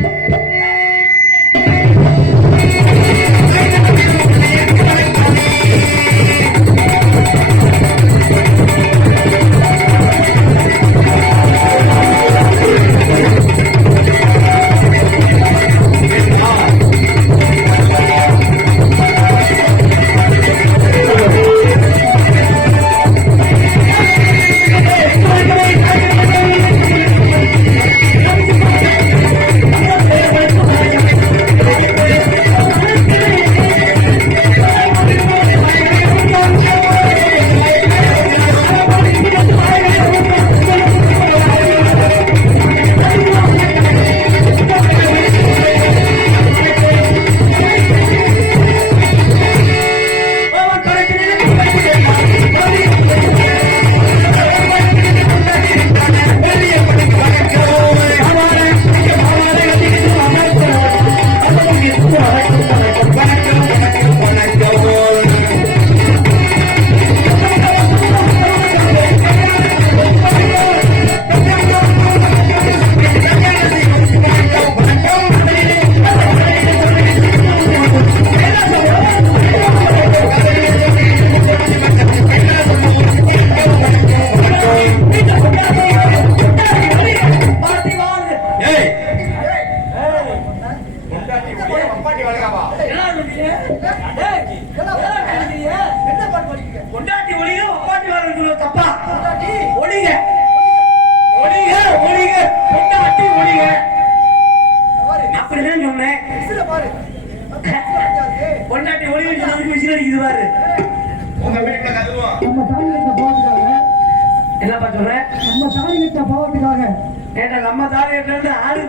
Música வாழ்கிறது தப்பா? ஒளிக. ஒளிக, ஒளிக, பொண்டாட்டி. பாரு அப்படிதான் சொன்னேன். பொண்டாட்டி ஒளிகன்னு சொன்னதுக்கு விசில் அடிக்குது பாரு. உங்க வீட்டுல கதுவோம் நம்ம தாலி கட்ட போவதுக்காக என்னப்பா சொல்ற? நம்ம தாலி கட்ட போவதுக்காக ஏன்டா, நம்ம தாலி கட்டுல இருந்து ஆடு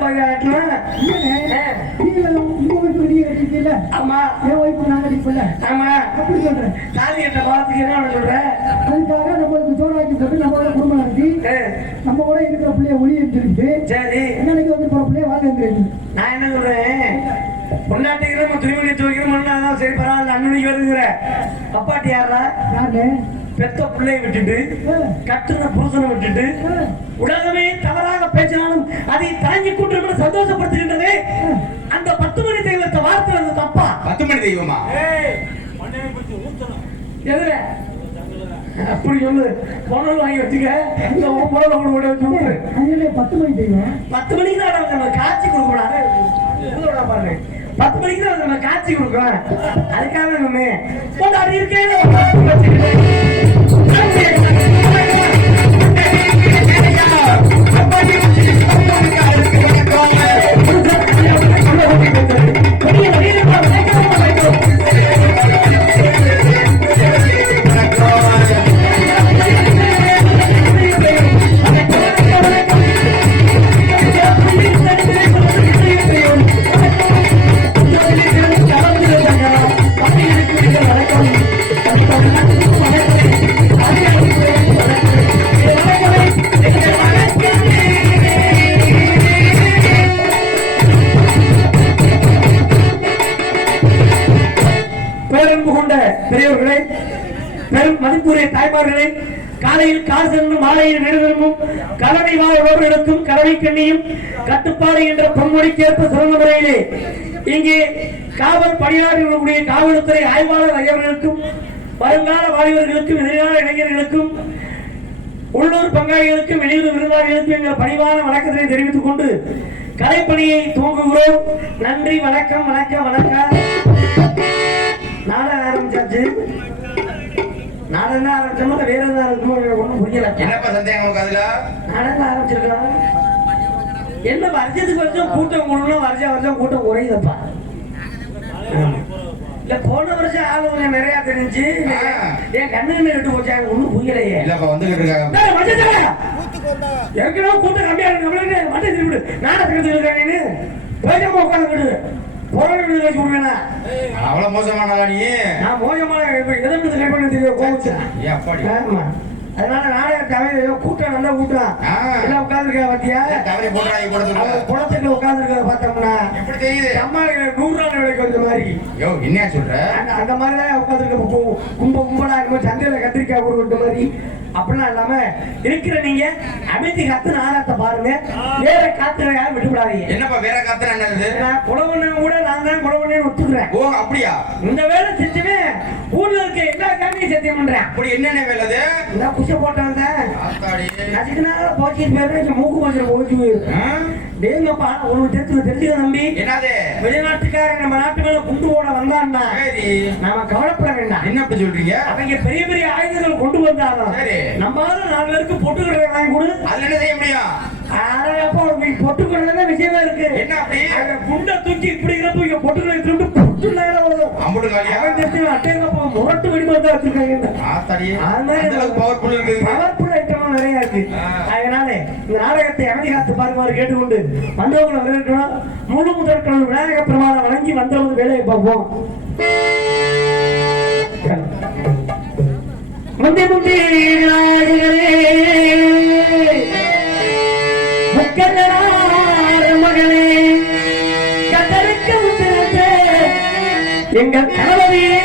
நீங்க வெளியே கட்டிருக்கீங்கல்ல ஆமா, என் ஒய்ஃபு நான் கட்டிப்பல ஆமா. அப்படி சொல்றேன். தாலி கட்ட பாவத்துக்கு என்ன பண்ண சொல்ற? அதுக்காக நம்மளுக்கு ஜோடாக்கி போட்டு நம்ம கூட குடும்பம் நடத்தி நம்ம கூட இருக்கிற பிள்ளைய ஒளி எடுத்துருக்கு சரி. என்னைக்கு வந்து போற பிள்ளைய வாழ் நான் என்ன சொல்றேன்? பொண்டாட்டிக்கிற நம்ம துணிமணி துவைக்கிறோம் சரி பரவாயில்ல அண்ணனுக்கு வருகிற அப்பாட்டி யாரா? பெத்த பிள்ளையை விட்டுட்டு கட்டுன புருஷனை விட்டுட்டு உலகமே தவறாக பேசினாலும் அதை தாங்கி கூட்டு சந்தோஷப்படுத்துகின்றதே. அந்த பத்து மணி தெய்வத்தை வார்த்தை தப்பா? பத்து மணி தெய்வமா? எதுல? அப்படி சொல்லு. பொருள் வாங்கி வச்சுக்க. இந்த பொருள் கூட கூட வச்சு. அதுல பத்து மணி தெரியும் பத்து மணிக்கு தான் நம்ம காட்சி கொடுக்கூடாது பாருங்க. பத்து மணிக்கு தான் நம்ம காட்சி கொடுக்குறோம் அதுக்காக நம்ம கொண்டாடி பேரன்பு பொன்மொழிக்கேற்ப சிறந்த முறையிலே இங்கே காவல் பணியாளர்களுடைய காவல்துறை ஆய்வாளர் ஐயர்களுக்கும் வருங்கால வாலிபர்களுக்கும் எதிர்கால இளைஞர்களுக்கும் உள்ளூர் பங்காளிகளுக்கும் வெளியூர் விருந்தாளிகளுக்கும் எங்கள் பணிவான வணக்கத்தை தெரிவித்துக் கொண்டு கலைப்பணியை துவங்குகிறோம். நன்றி வணக்கம் வணக்கம் வணக்கம். நாடகம் ஆரம்பிச்சாச்சு. நாடகம் ஆரம்பிச்சோமா இல்ல வேற எதாவது ஆரம்பிச்சோமா ஒண்ணும் புரியல. என்னப்பா சந்தேகம் அதுல? நாடகம் ஆரம்பிச்சிருக்கோம் என்ன வருஷத்துக்கு வருஷம் கூட்டம் கூடணும் வருஷம் வருஷம் கூட்டம் குறையுதப்பா. இல்ல போன வருஷம் ஆளு கொஞ்சம் நிறைய தெரிஞ்சு என் கண்ணு கட்டு போச்சா எனக்கு ஒண்ணும் புரியலையே. இல்லப்பா வந்துகிட்டு இருக்காங்க. ஏற்கனவே கூட்டம் கம்மியா இருக்கு நம்மளுக்கு மட்டை திருவிடு நாடகத்துக்கு இருக்கானு பேசாம உட்காந்து புறணி வச்சு விடுவேனா? அவ்வளவு மோசமானதா நீ? நான் மோசமான இப்ப எதிர்ப்பு கை பண்ண தெரியும் அப்பாடி ஆமா. அதனால நாடகத்தை அவன் கூட்டம் நல்லா ஆ. எல்லாம் உட்காந்துருக்கா பாத்தியா? கவலை போட்டுறாங்க கூட அவங்க சொல்லுங்க குளத்துக்கு உட்காந்துருக்கிறத பார்த்தோம்னா எப்படி தெரியுது? அம்மா நூறு நாள் விலைக்கு வந்த மாதிரி. யோ என்னையா சொல்ற? அந்த மாதிரி தான் உட்காந்துருக்க கும்ப கும்பலா இருக்கும் சந்தையில கத்திரிக்காய் கொடுக்கிற மாதிரி. அப்படிலாம் இல்லாம இருக்கிற நீங்க அமைதி கத்து நாராத்த பாருங்க. வேற காத்துல யாரும் விட்டுவிடாதீங்க. என்னப்பா வேற காத்துனா என்னது? நான் குலவண்ண கூட நான் தான் குலவண்ணு ஒத்துக்கிறேன். ஓ அப்படியா? இந்த வேலை செஞ்சுமே ஊர்ல இருக்க எல்லா காமியும் சத்தியம் பண்றேன். அப்படி என்னென்ன வேலை இந்த குஷ போட்டாங்க. நசுக்குனா போக்கிட்டு போயிரு மூக்கு கொஞ்சம் போச்சு? டேங்கப்பா உனக்கு தெரிஞ்சு தெரிஞ்சுக்க நம்பி என்னது? வெளிநாட்டுக்காரன் நம்ம நாட்டு மேல குண்டு போட வந்தான்னா சரி. நாம கவலைப்பட வேண்டாம். என்ன சொல்றீங்க? அவங்க பெரிய பெரிய ஆயுதங்கள் கொண்டு வந்தாலும் சரி. நம்ம நாலு பேருக்கு பொட்டுக்கடலை வாங்கி கொடு. அதுல என்ன செய்ய முடியும்? பொட்டுக்கடலை விஷயமா இருக்கு. என்ன அப்படி? அந்த குண்டை தூக்கி இப்படிங்கிறப்ப இங்க திருட்டு பொட்டு நேரம் வரும் அம்புட்டு காலியா? அட்டையப்பா முரட்டு வச்சிருக்காங்க அது மாதிரி பவர்ஃபுல் பவர்ஃபுல் ஐட்டம் நிறைய இருக்கு. அதனால இந்த நாடகத்தை அமைதி காத்து பாருமாறு கேட்டுக்கொண்டு வந்தவங்களை வரவேற்கணும் முழு முதற்கொள் விநாயக பெருமானை வணங்கி வந்தவங்க வேலையை பார்ப்போம். முந்தி முந்தி நாடுகளே மகனே எங்கள் கணவரையே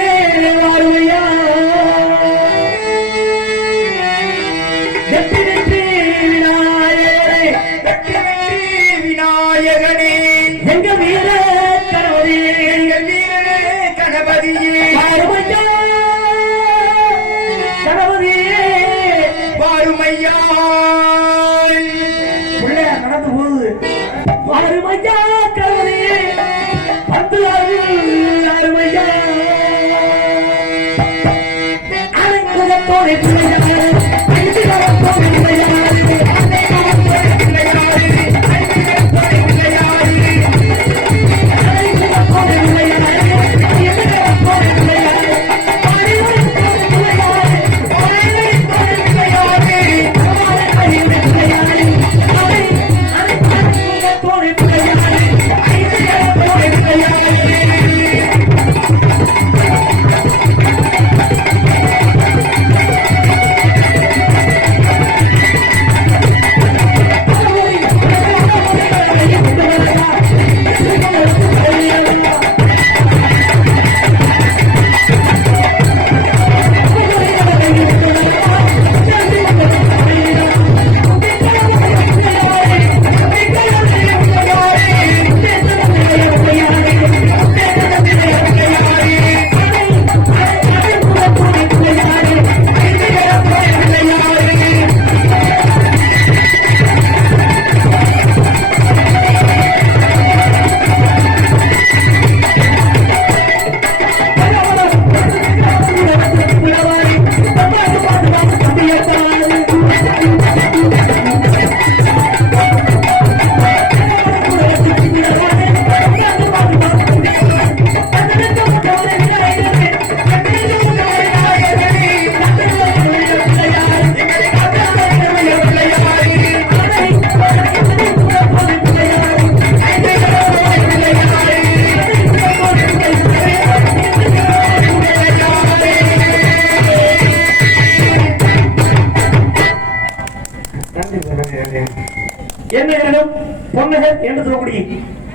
அருமையா கணபதியே வந்து அருமையா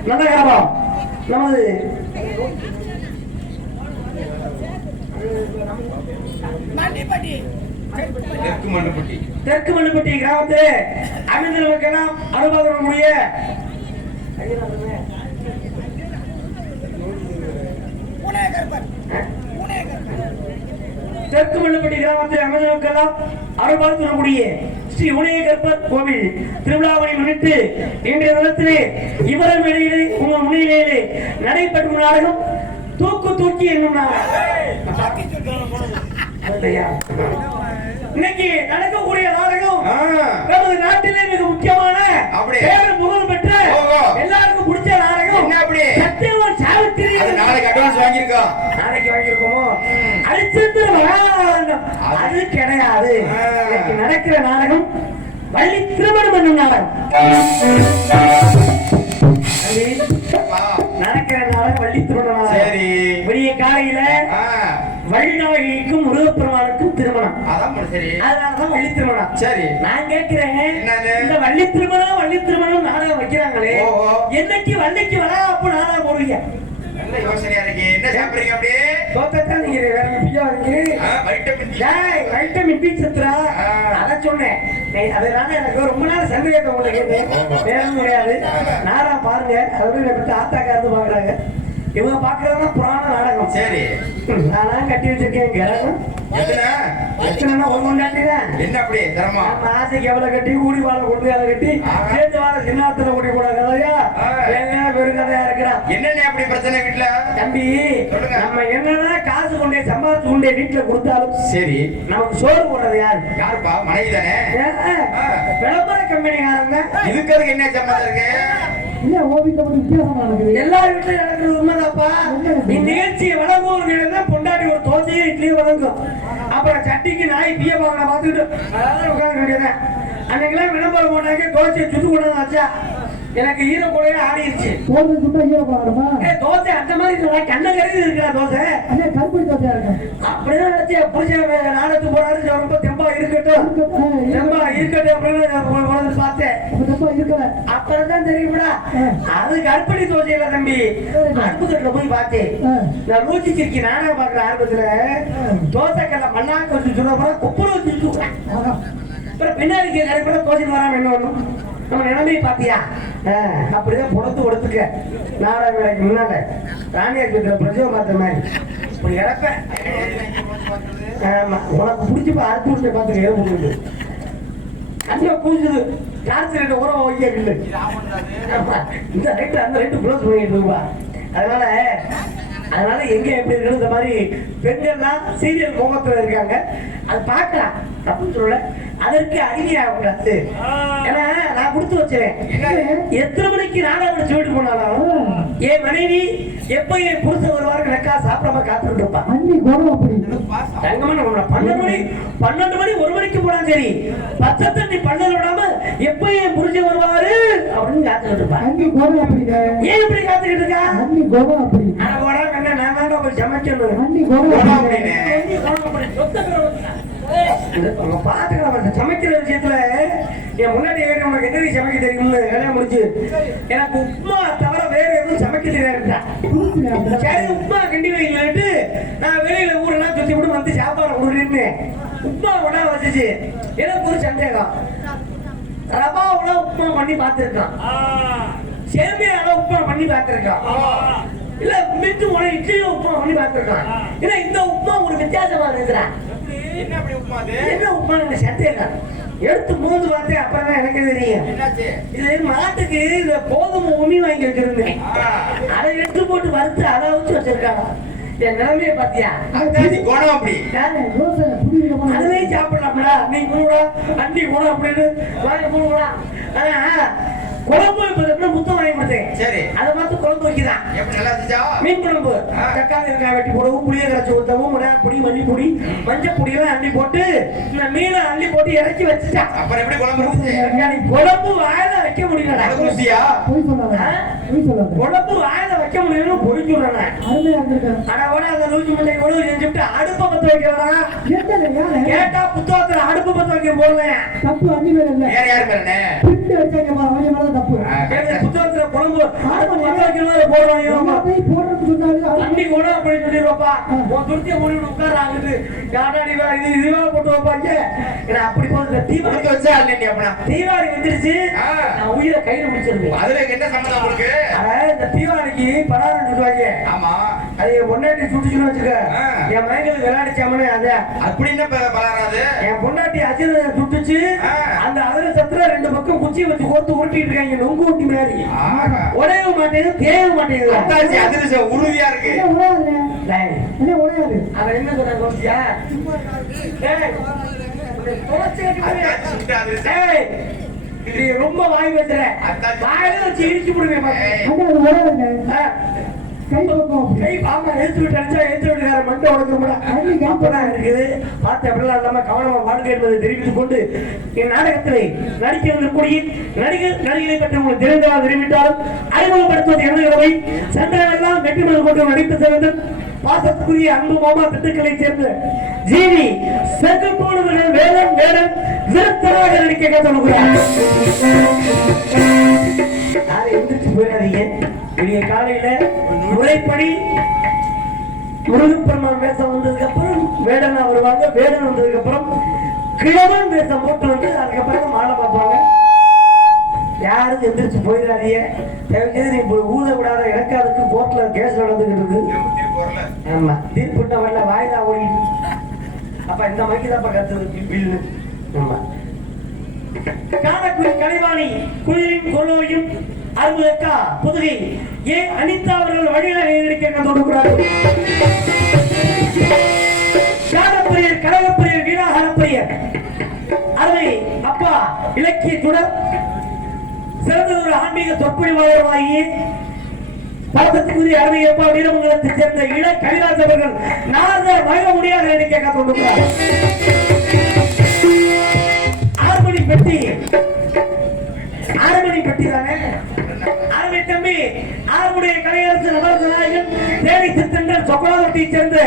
நல்ல வியாபாரம் நமது தெற்கு மண்டுப்பட்டி கிராமத்திலே அமைந்திருக்கலாம் அனுபவமுடைய தெற்கு மண்ணுப்பட்டி கிராமத்தில் அமைந்திருக்கலாம் அருள்பார்த்திருக்கூடிய ஸ்ரீ உணையகற்பர் கோவில் திருவிழாவை முன்னிட்டு இன்றைய தினத்திலே இவரது வெளியிலே உங்கள் முன்னிலையிலே நடைபெற்ற நாடகம் தூக்கு தூக்கி என்னும் நாடகம்? இன்னைக்கு நடக்கக்கூடிய நாடகம். நமது நாட்டிலே மிக முக்கியமான அப்படி. பேரு புகழ் பெற்ற. எல்லாருக்கும் பிடிச்ச நாடகம்? சத்தியவான் சாவித்திரி நாளைக்கு அட்வான்ஸ் வாங்கியிருக்கோம் நாளைக்கு வாங்கியிருக்கோமோ அழிச்சிருக்கிற மகாநாடகம் அது கிடையாது. இன்னைக்கு நடக்கிற நாடகம் வள்ளி திருமணம் என்னும் நாடகம். நடக்கிற நாடகம் வள்ளி திருமணம் சரி விடிய காலையில ஆ, வள்ளிநாயகிக்கும் முருகப்பெருமானுக்கும் திருமணம். அதான் சரி. அதனாலதான் வள்ளி திருமணம். சரி. நான் கேட்கிறேன்? இந்த வள்ளி திருமணம் வள்ளி திருமணம் நாடகம் வைக்கிறாங்களே. என்னைக்கு வள்ளிக்கு வளகாப்பு நாடகம் போடுவீங்க? நல்ல யோசனையா இருக்கு? என்ன சாப்பிடுறீங்க அப்படியே தோத்தத்தான் நீங்க வேற பியா இருக்கு? ஆ, வைட்டமின். டேய், வைட்டமின் பி சத்துரா சொன்னேன். அதனால எனக்கு ரொம்ப நாள் சந்தேகத்தை உங்களுக்கு கேட்டேன். வேற கிடையாது. நாடா பாருங்க. என்னை பத்தி ஆத்தாக்கா இருந்து பாக்குறாங்க இவங்க பாக்குறதெல்லாம் புராண நாடகம். சரி. நானா கட்டி வச்சிருக்கேன் கிரகம் எத்தனை ஒரு கொண்டாட்டிதான் என்ன அப்படி? தரமா நம்ம ஆசைக்கு எவ்வளவு கட்டி கூடி வாழை கொண்டு அதை கட்டி. சேர்ந்து வாழ சின்னாத்துல கூடி கூட கதையா? ஆ. ஏங்க பெரும் கதையா இருக்கிறா. என்னென்ன அப்படி பிரச்சனை வீட்டுல தம்பி சொல்லுங்க. நம்ம என்னதான் காசு கொண்டே சம்பாதிச்சு கொண்டே வீட்டுல கொடுத்தாலும் சரி. நமக்கு சோறு போடுறது யாரு? யாருப்பா? மனைவி தானே. விளம்பர கம்பெனிக்காரங்க இதுக்கு என்ன சம்மந்தம் இருக்கு? இல்ல ஓவியத்தை மட்டும் வித்தியாசமா நடக்குது? எல்லா வீட்டுலயும் நடக்கிறது உண்மைதாப்பா இந்நிகழ்ச்சியை வழங்குவோம் தான் பொண்டாட்டி ஒரு தோசையும் இட்லியும் வழங்கும். அப்புறம் சட்டிக்கு நாய் பிய வாங்கின பார்த்துக்கிட்டு அதாவது உட்காந்து வேண்டியதான் அன்னைக்கெல்லாம் விளம்பரம் போட்டாங்க தோசையை சுட்டு கொண்டாந்து வச்சா. எனக்கு ஈர கூடவே ஆடிருச்சு. தோசை சுட்டா ஏ தோசை அந்த மாதிரி இல்லை. கண்ண கருதி இருக்கிறா தோசை. அதே கருப்படி தோசையா இருக்கும் அப்படிதான் நினைச்சு நாடகத்துக்கு போறாரு ரொம்ப தெம்பா இருக்கட்டும். தெம்பா இருக்கட்டும் அப்படின்னு உணர்ந்து பார்த்தேன். தப்பா இருக்கல. அப்புறம் தான் தெரியும்டா அது கற்பனை தோசை இல்ல தம்பி. கட்டில போய் பார்த்தேன். நான் லூச்சி சிரிக்கி நாடகம் பார்க்குற ஆரம்பத்துல. தோசை கல்ல மண்ணாக்க வச்சு சொல்ல குப்புற வச்சு. அப்புறம் பின்னாடி கடைப்பிட தோசை வராம என்ன பண்ணும் நம்ம நிலைமையை பாத்தியா ஆ, அப்படிதான் புடத்து கொடுத்துக்க நாடக வேலைக்கு முன்னால. ராணியா வீட்டுல பிரஜோ பார்த்த மாதிரி. இப்படி இறப்பேன் ஆமா உனக்கு பிடிச்சி அறுத்து விட்டு பார்த்துக்க ஏன் முடியுது கண்ணில் பூஜுது டார்ச் உரம் வைக்கவில்லை. ஆமா, இந்த ரைட்டு அந்த ரைட்டு க்ளோஸ் பண்ணிட்டு அதனால அதனால எங்க எப்படி இருக்கு இந்த மாதிரி பெண்கள்லாம் சீரியல் கோபத்துல இருக்காங்க. அது பார்க்கலாம். அப்படின்னு சொல்ல அதற்கு அடிமையாக கூடாது ஏன்னா நான் கொடுத்து வச்சேன் எத்தனை மணிக்கு நாடகம் முடிச்சு வீட்டு போனாலும் என் மனைவி எப்ப என் புருஷன் வருவாரு எனக்கா சாப்பிடாம காத்துட்டு இருப்பா. அண்ணி குணம் அப்படி. தங்கமா நம்ம பன்னெண்டு மணி பன்னெண்டு மணி ஒரு மணிக்கு போனா சரி பச்சை தண்ணி பண்ணல விடாம எப்ப என் புரிஞ்சு வருவாரு? அப்படின்னு காத்துக்கிட்டு இருப்பா. அண்ணி குணம் அப்படிங்க ஏன் இப்படி காத்துக்கிட்டு இருக்கா? ஆனா போடா கண்ணா நான் தான் போய் சமைக்கணும் அண்ணி பாத்துக்கலாம் சமைக்கிற விஷயத்துல என் முன்னாடி ஏறி உனக்கு என்ன சமைக்க தெரியும்னு கல்யாணம் முடிஞ்சு? எனக்கு உப்புமா தவிர வேற எதுவும் சமைக்க தெரியாதுடா. சரி உப்புமா கிண்டி வைக்கலான்ட்டு நான் வெளியில ஊரெல்லாம் சுத்தி விட்டு வந்து சாப்பாடு கொடுத்துட்டு உப்புமா உடனே வச்சுச்சு. எனக்கு ஒரு சந்தேகம். ரவாவுல உப்புமா பண்ணி பார்த்திருக்கான். சேமியால உப்புமா பண்ணி பார்த்திருக்கான். இல்ல மிட்டு உன இட்லியும் உப்புமா பண்ணி பார்த்திருக்கான். இல்ல இந்த உப்புமா ஒரு வித்தியாசமா இருக்கிறான் என்ன அப்படி உப்புமா என்ன உப்புமா? எனக்கு சந்தேகம் எடுத்து மூந்து பார்த்தேன் அப்புறம் தான் எனக்கு தெரியும். இது மாட்டுக்கு இந்த கோதுமை உமி வாங்கி வச்சிருந்தேன். அதை எடுத்து போட்டு வறுத்து அதை வச்சு வச்சிருக்காங்க. என் நிலைமையை அத்தாச்சி குணம் அப்படி. அதுவே சாப்பிடலாம்டா. நீ கூட அண்டி கூட அப்படின்னு வாங்கி போடுவா ஆனா குழம்பு வைப்பதற்கு முத்தம் வாங்கி கொடுத்தேன். சரி. அதை பார்த்து குழம்பு வைக்கிறான் எப்படி நல்லா இருந்துச்சா? மீன் குழம்பு. தக்காளி வெங்காயம் வெட்டி போடவும் புளிய கரைச்சி ஊற்றவும் மிளகாய் பொடி மல்லி பொடி மஞ்சள் பொடியெல்லாம் அள்ளி போட்டு இந்த மீனை அள்ளி போட்டு இறக்கி வச்சுட்டான் அப்புறம் எப்படி குழம்பு இருந்துச்சு? குழம்பு வாயில வைக்க சொல்லாத. குழம்பு வாயில வைக்க பொறிச்சுடுறேன் அருமையா இருந்திருக்காரு ஆனா கூட அந்த லூசி முட்டை கூட செஞ்சுட்டு அடுப்பை பத்த வைக்கிறதா கேட்டா புத்தகத்துல அடுப்பு பத்த வைக்க போடுவேன் தப்பு அண்ணி மேல இல்ல. வேற யாரு பேருனே தப்பு புத்தகத்துல குழம்பு. தண்ணி கூட அப்படி சொல்லிடுவாப்பா உன் துருத்திய மூடி உட்கார ஆகுது வா, இது இதுவா போட்டு வைப்பாங்க ஏன்னா அப்படி போகுது தீபாவளி. வச்சா இல்லையா அப்படின்னா தீபாவளி வந்துருச்சு. நான் உயிரை கையில முடிச்சிருந்தேன் அதுல என்ன சம்மந்தம் உங்களுக்கு இந்த தீபாவளிக்கு பலாரம் சொல்லுவாங்க ஆமா. அது என் பொண்டாட்டி சுட்டுச்சுன்னு வச்சுக்க. என் மயங்களுக்கு விளையாடிச்சாமனே அத. அப்படி என்ன ப- பலராது? என் பொண்டாட்டி அஜித சுட்டுச்சு. ஆ. அந்த அதிர சத்துல ரெண்டு பக்கம் குச்சி வச்சு கோர்த்து உருட்டிட்டு இருக்காங்க நொங்கு ஊட்டி மாதிரி. ஆஹா. உடையவும் மாட்டேங்குது தேயவும் மாட்டேங்குது. அத்தாச்சி அதிர்ஷ்டம் உறுதியா இருக்கு. என்ன உடையாது அவன் என்ன டேய், நீ ரொம்ப வாய் பேசுற. வாயில வச்சு இடிச்சு போடுவேன் கை பக்கம். கை பாப்பா எடுத்து விட்டு அடிச்சா விட்டுக்கார மண்டை இருக்குது. பார்த்து அப்படிலாம் இல்லாம கவனமா வாழ்க்கை என்பதை தெரிவித்துக் கொண்டு என் நாடகத்திலே நடிக்க வந்திருக்கூடிய நடிகர் நடிகரை பற்றி உங்களுக்கு தெரிந்தவா தெரிவித்தாலும் அறிமுகப்படுத்துவது என்ன கடமை சந்திரனெல்லாம் வெற்றி கொண்டு நடிப்பு சிறந்து பாசத்துக்குரிய அன்பு மாமா திண்டுக்கலை சேர்ந்த ஜீவி செங்கப்போடுவர்கள் வேதம் வேடன் விருத்தராக நடிக்க சொல்லுகிறார் எந்திரிச்சு போயிடாதீங்க. விடிய காலையில முறைப்படி முருகப்பெருமான் வேஷம் வந்ததுக்கு அப்புறம் வேடனா வருவாங்க வேடன் வந்ததுக்கு அப்புறம் கிழவன் வேஷம் போட்டு வந்து அதுக்கப்புறம் மாலை பார்ப்பாங்க. யாரும் எந்திரிச்சு போயிடாதீங்க. தேவைக்கிறது நீ இப்படி ஊத விடாத எனக்கு அதுக்கு கோர்ட்ல கேஸ் நடந்துகிட்டு இருக்கு. ஆமா தீர்ப்புட்ட வரல வாய்தா ஓடிட்டு அப்ப இந்த மைக்கு தான் கத்துது. பில்லு. ஆமா. காணக்குடி கலைவாணி குளிரின் கொள்ளையும் அருமுதக்கா புதுகை ஏ அனிதா அவர்கள் வழியில நடிக்க கொடுக்கிறார்கள் காணப்பிரியர் கழகப்பிரியர் வீணாகரப்பிரியர் அருமை அப்பா இலக்கிய சுடர் சிறந்த ஒரு ஆன்மீக சொற்பொழிவாளருமாகி பழக்கத்துக்குரிய அருமை அப்பா வீரமங்கலத்தை சேர்ந்த இள கவிராஜ் அவர்கள் நாத மகிழ முடியாத நடிக்க கொண்டிருக்கிறார் ஆறு மணி பெட்டி ஆறு மணி பெட்டி தானே? ஆறுமணி தம்பி கலையரசு நபரச நாயகன் தேனி சித்தங்கள் சொக்கலாவத்தை சேர்ந்த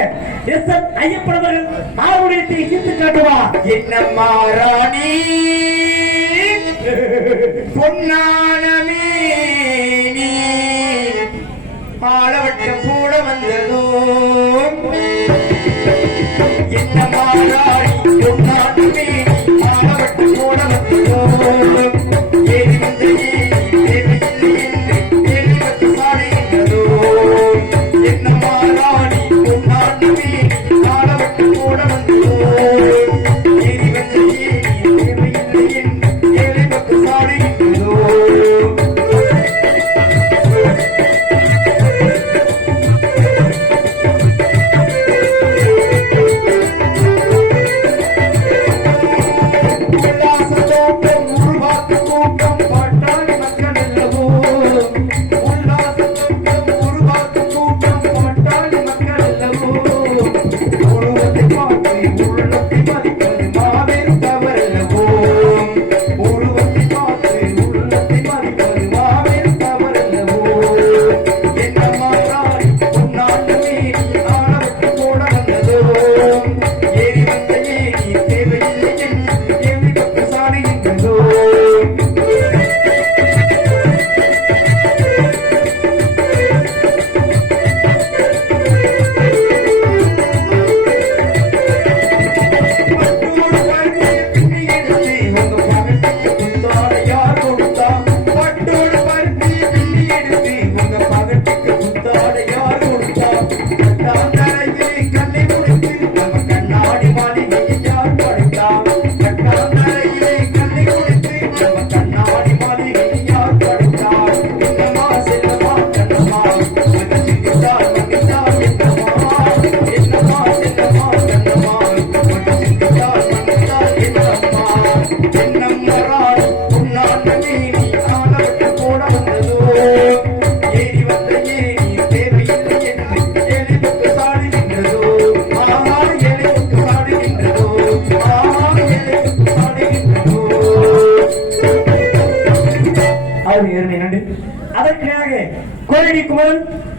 எஸ் என் ஐயப்பன் அவர்கள் ஆறுமுடியத்தை இசைத்து காட்டுவார். என்னம்மா ராணி? பொன்னானமே நீ பாலவட்ட கூட வந்ததோ என்னம்மா ராணி பொன்னானமே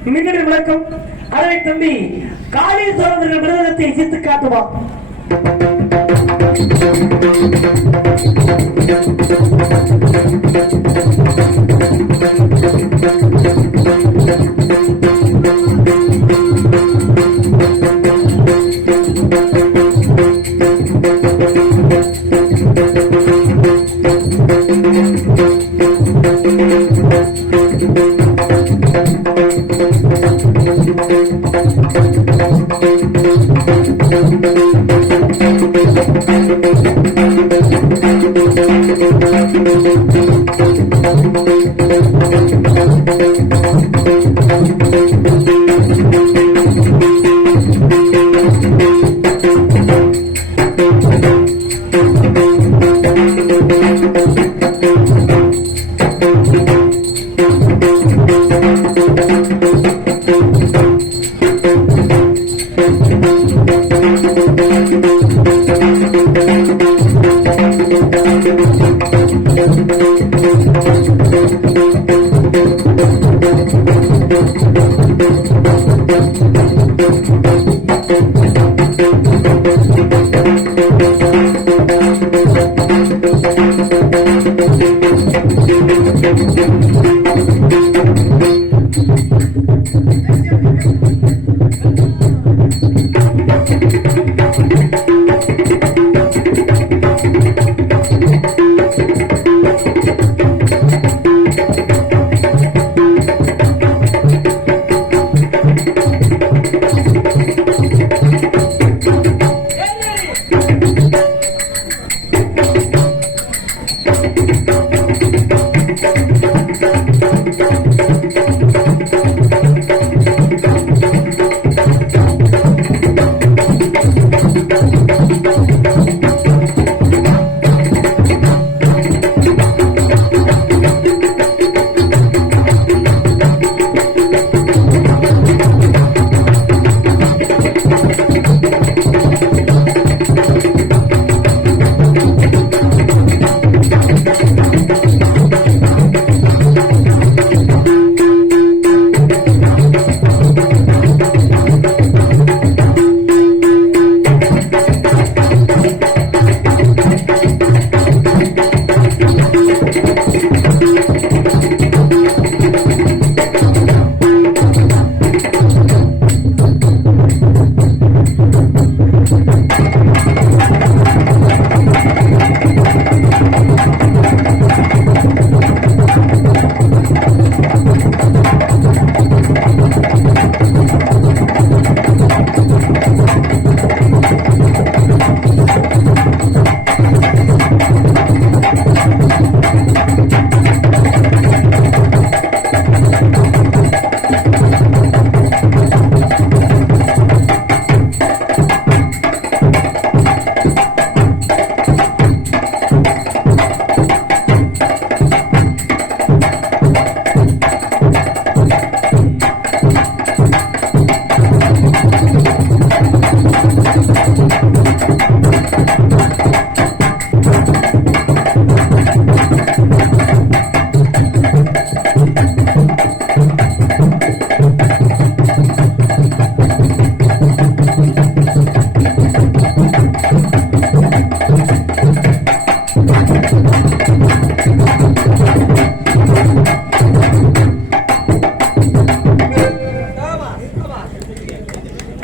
குமரன் மின்னடி விளக்கம். அதனை தம்பி காளீஸ்வரர்கள் விருதத்தை இசைத்து காட்டுவார் Thank Thank you.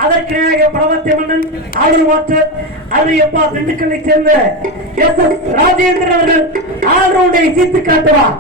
அதற்கிணையாக பிரபத்திய மன்னன் ஆயுள் மாற்றர் அருமையப்பா திண்டுக்கல்லை சேர்ந்த எஸ் எஸ் ராஜேந்திரன் அவர்கள் ஆல்ரவுண்டை சீத்து காட்டுவார்.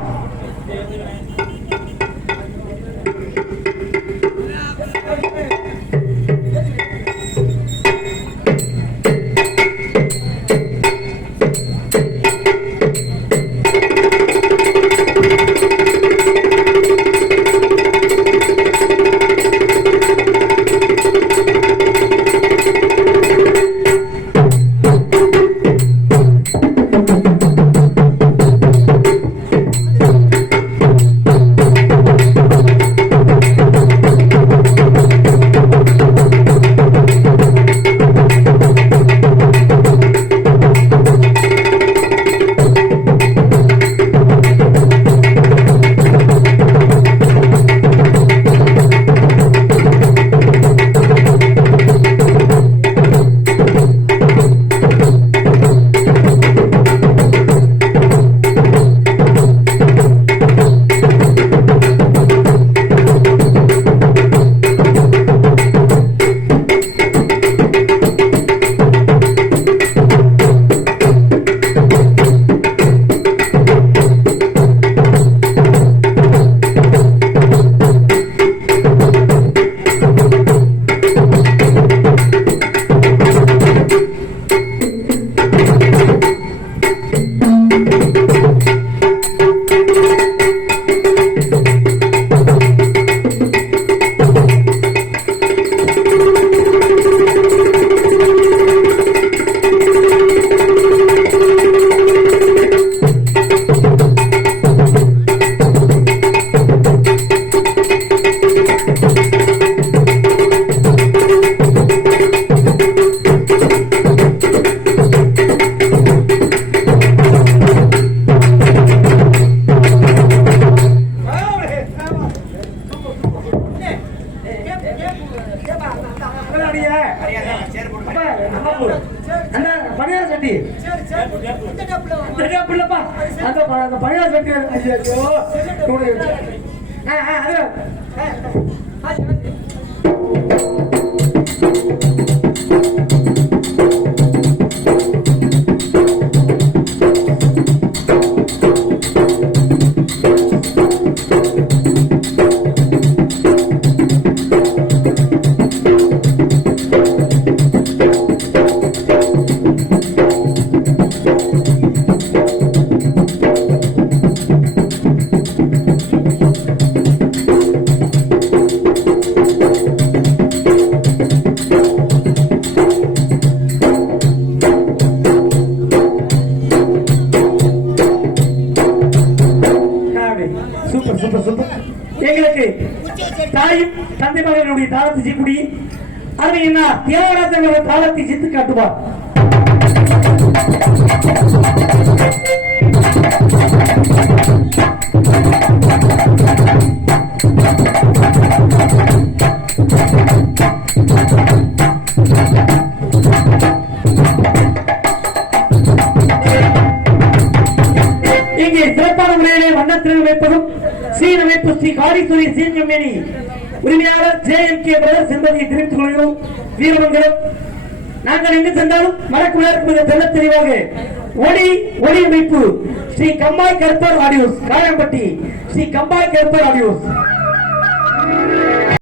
இல்லப்பா அந்த அந்த பணியார சட்டி ஐயோ கூட சூப்பர் சூப்பர் சூப்பர் எங்களுக்கு தாயும் தந்தை மகனுடைய தாளத்தை செய்யக்கூடிய அது என்ன தியாகராஜங்களோட தாளத்தை சித்து காட்டுவார். இங்கே சீரமைப்பு ஸ்ரீ சீர்கம்பெனி உரிமையாளர் ஜே எம் கே பிரதர் என்பதை தெரிவித்துக் கொள்கிறோம். வீரமங்கலம் நாங்கள் எங்கு சென்றாலும் வடக்கு மேற்கு தெல்ல தெளிவாக. ஒளி ஒளி அமைப்பு ஸ்ரீ கம்பாய் கருப்பர் ஆடியோஸ் காயம்பட்டி. ஸ்ரீ கம்பாய் கருப்பர் ஆடியோஸ்.